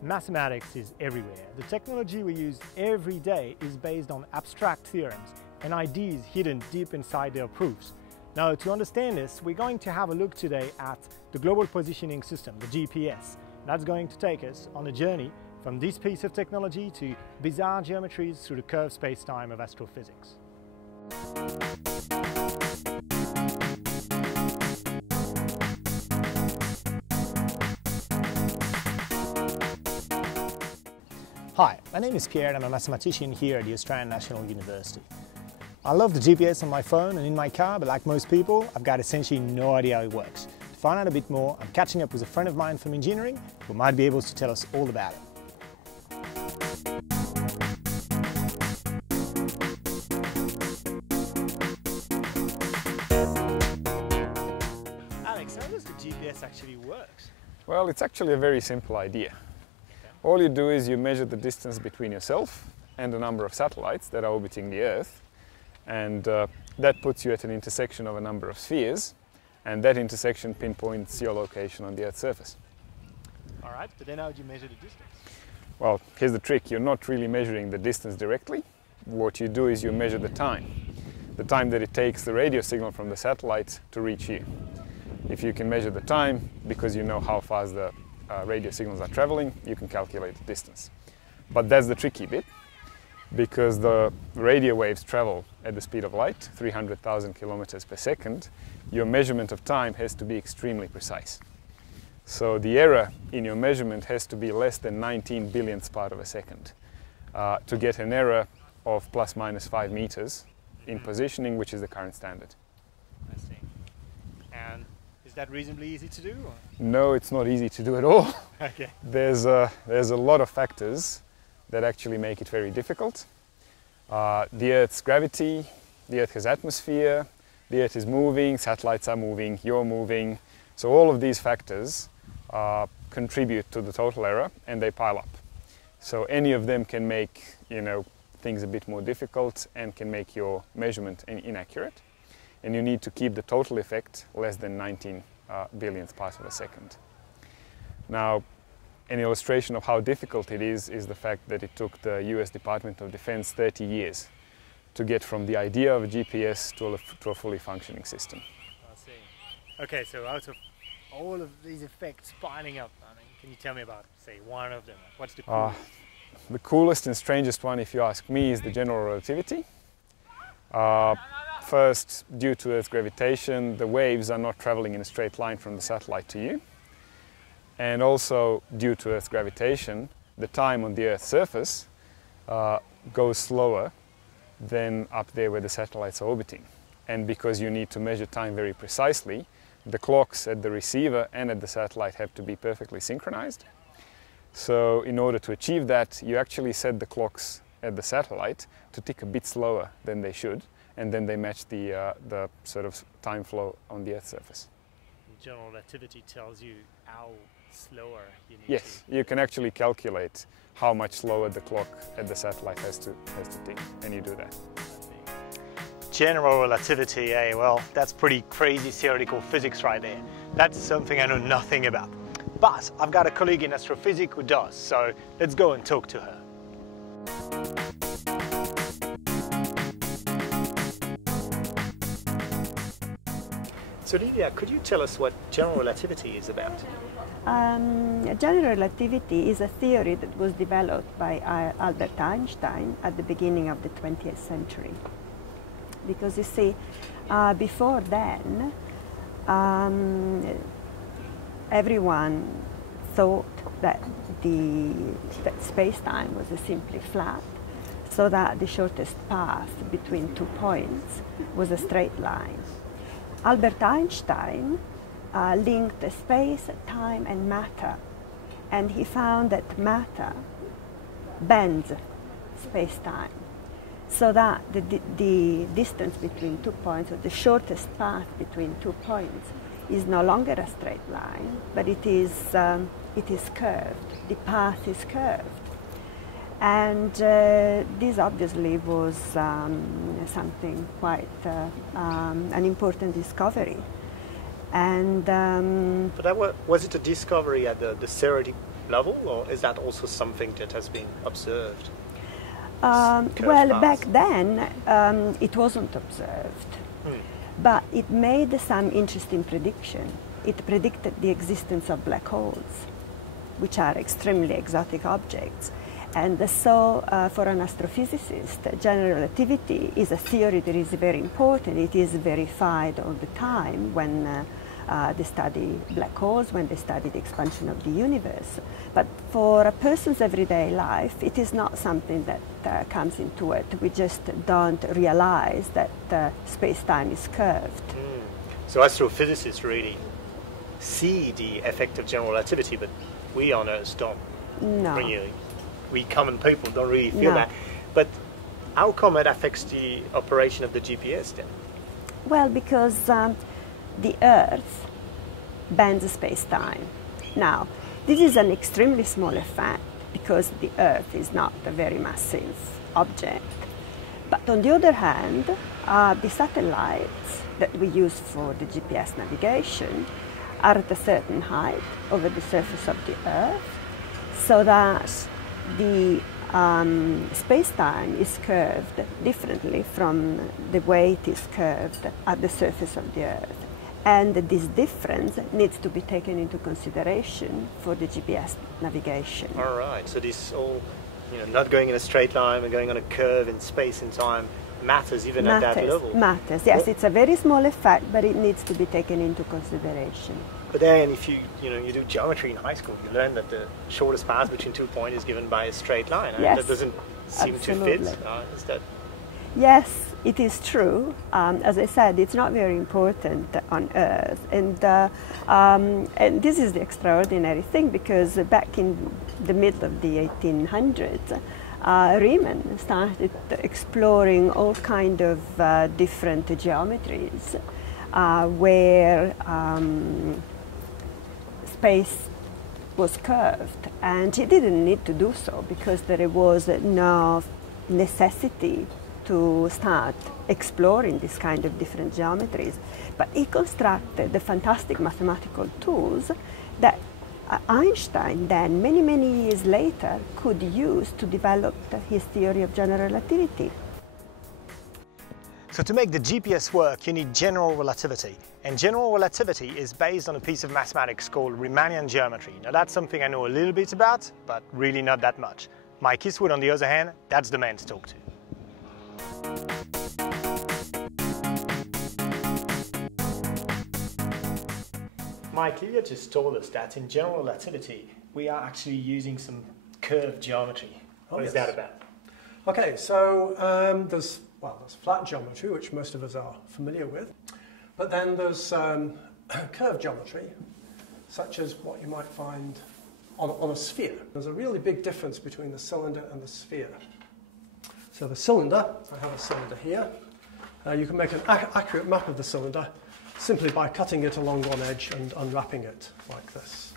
Mathematics is everywhere. The technology we use every day is based on abstract theorems and ideas hidden deep inside their proofs. Now, to understand this, we're going to have a look today at the Global Positioning System, the GPS. That's going to take us on a journey from this piece of technology to bizarre geometries through the curved space-time of astrophysics. Hi, my name is Pierre and I'm a mathematician here at the Australian National University. I love the GPS on my phone and in my car, but like most people, I've got essentially no idea how it works. To find out a bit more, I'm catching up with a friend of mine from engineering who might be able to tell us all about it. Alex, how does the GPS actually work? Well, it's actually a very simple idea. All you do is you measure the distance between yourself and the number of satellites that are orbiting the Earth, and that puts you at an intersection of a number of spheres, and that intersection pinpoints your location on the Earth's surface. All right, but then how do you measure the distance? Well, here's the trick. You're not really measuring the distance directly. What you do is you measure the time that it takes the radio signal from the satellite to reach you. If you can measure the time, because you know how fast the radio signals are traveling, you can calculate the distance. But that's the tricky bit, because the radio waves travel at the speed of light, 300,000 kilometers per second. Your measurement of time has to be extremely precise. So the error in your measurement has to be less than 19 billionths part of a second to get an error of plus minus 5 meters in positioning, which is the current standard. I see. And is that reasonably easy to do? Or? No, it's not easy to do at all. Okay. There's a lot of factors that actually make it very difficult. The Earth's gravity, the Earth has atmosphere, the Earth is moving, satellites are moving, you're moving. So all of these factors contribute to the total error, and they pile up. So any of them can make, things a bit more difficult and can make your measurement inaccurate. And you need to keep the total effect less than 19 billionth parts of a second. Now, an illustration of how difficult it is the fact that it took the US Department of Defense 30 years to get from the idea of a GPS to a fully functioning system. I see. Okay, so out of all of these effects piling up, can you tell me about, say, one of them? What's the coolest? The coolest and strangest one, if you ask me, is the general relativity. First, due to Earth's gravitation, the waves are not traveling in a straight line from the satellite to you. And also, due to Earth's gravitation, the time on the Earth's surface goes slower than up there where the satellites are orbiting. And because you need to measure time very precisely, the clocks at the receiver and at the satellite have to be perfectly synchronized. So in order to achieve that, you actually set the clocks at the satellite to tick a bit slower than they should, and then they match the sort of time flow on the Earth's surface. General relativity tells you how slower you need to... Yes, you can actually calculate how much slower the clock at the satellite has to tick, and you do that. General relativity, well, that's pretty crazy theoretical physics right there. That's something I know nothing about. But I've got a colleague in astrophysics who does, so let's go and talk to her. So Lydia, could you tell us what general relativity is about? General relativity is a theory that was developed by Albert Einstein at the beginning of the 20th century. Because you see, before then, everyone thought that space-time was simply flat, so that the shortest path between 2 points was a straight line. Albert Einstein linked space, time and matter, and he found that matter bends space-time, so that the distance between 2 points, or the shortest path between 2 points, is no longer a straight line, but it is curved. The path is curved. And this obviously was something quite an important discovery. And but that was it a discovery at the theoretic level, or is that also something that has been observed? well, back then it wasn't observed, but it made some interesting prediction. It predicted the existence of black holes, which are extremely exotic objects. And so for an astrophysicist, general relativity is a theory that is very important. It is verified all the time when they study black holes, when they study the expansion of the universe. But for a person's everyday life, it is not something that comes into it. We just don't realize that space-time is curved. So astrophysicists really see the effect of general relativity, but we on Earth don't. No. Really. We common people don't really feel that. But how come it affects the operation of the GPS then? Well, because the Earth bends space-time. Now, this is an extremely small effect because the Earth is not a very massive object. But on the other hand, the satellites that we use for the GPS navigation are at a certain height over the surface of the Earth, so that the space-time is curved differently from the way it is curved at the surface of the Earth. And this difference needs to be taken into consideration for the GPS navigation. All right, so this all, not going in a straight line and going on a curve in space and time matters even at that level? Matters, yes. It's a very small effect, but it needs to be taken into consideration. But then if you do geometry in high school, you learn that the shortest path between 2 points is given by a straight line. Yes, that doesn't seem absolutely. to fit. Is that? Yes, it is true. As I said, it's not very important on Earth. And this is the extraordinary thing, because back in the middle of the 1800s, Riemann started exploring all kind of different geometries where space was curved, and he didn't need to do so because there was no necessity to start exploring this kind of different geometries. But he constructed the fantastic mathematical tools that Einstein then, many, many years later, could use to develop his theory of general relativity. So to make the GPS work, you need general relativity. And general relativity is based on a piece of mathematics called Riemannian geometry. Now that's something I know a little bit about, but really not that much. Mike Eastwood, on the other hand, that's the man to talk to. Mike, you just told us that in general relativity, we are actually using some curved geometry. What is that about? Okay, so there's flat geometry, which most of us are familiar with, but then there's curved geometry, such as what you might find on a sphere. There's a really big difference between the cylinder and the sphere. So the cylinder, I have a cylinder here. You can make an accurate map of the cylinder simply by cutting it along one edge and unwrapping it like this.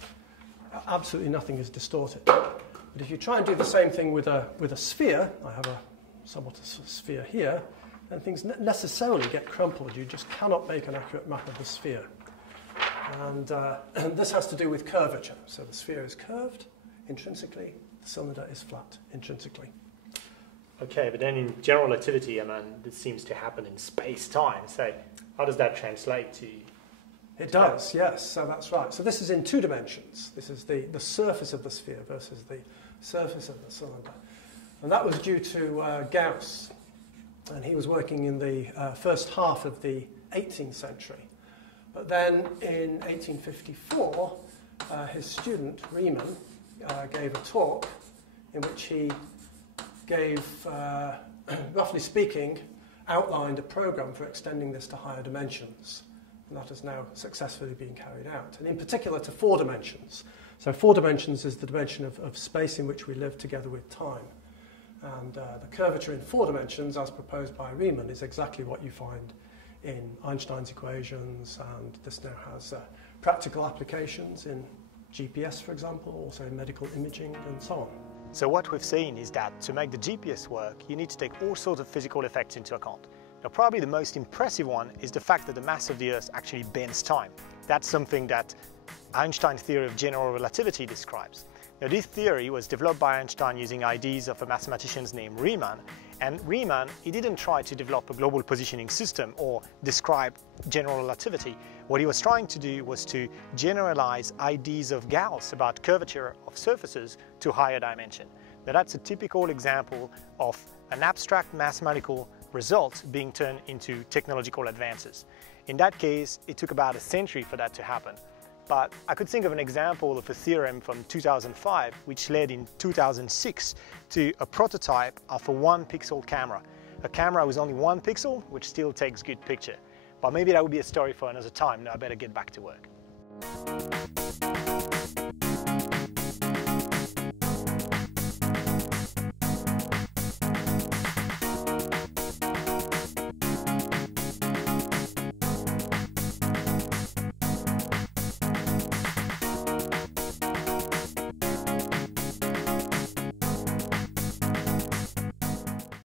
Absolutely nothing is distorted. But if you try and do the same thing with a sphere, I have somewhat a sphere here, then things necessarily get crumpled. You just cannot make an accurate map of the sphere. And this has to do with curvature. So the sphere is curved intrinsically, the cylinder is flat intrinsically. Okay, but then in general relativity, this seems to happen in space-time. So how does that translate to? It does, yes, so that's right. So this is in 2 dimensions. This is the surface of the sphere versus the surface of the cylinder. And that was due to Gauss. And he was working in the first half of the 18th century. But then in 1854, his student, Riemann, gave a talk in which he gave, roughly speaking, outlined a program for extending this to higher dimensions. And that has now successfully been carried out, and in particular to 4 dimensions. So 4 dimensions is the dimension of space in which we live together with time. And the curvature in 4 dimensions, as proposed by Riemann, is exactly what you find in Einstein's equations, and this now has practical applications in GPS, for example, also in medical imaging and so on. So what we've seen is that to make the GPS work, you need to take all sorts of physical effects into account. Now, probably the most impressive one is the fact that the mass of the Earth actually bends time. That's something that Einstein's theory of general relativity describes. Now, this theory was developed by Einstein using ideas of a mathematician named Riemann. And Riemann, he didn't try to develop a global positioning system or describe general relativity. What he was trying to do was to generalize ideas of Gauss about curvature of surfaces to higher dimension. Now, that's a typical example of an abstract mathematical result being turned into technological advances. In that case, it took about a century for that to happen. But I could think of an example of a theorem from 2005 which led in 2006 to a prototype of a 1-pixel camera. A camera with only 1 pixel, which still takes good picture. But maybe that would be a story for another time. Now I better get back to work.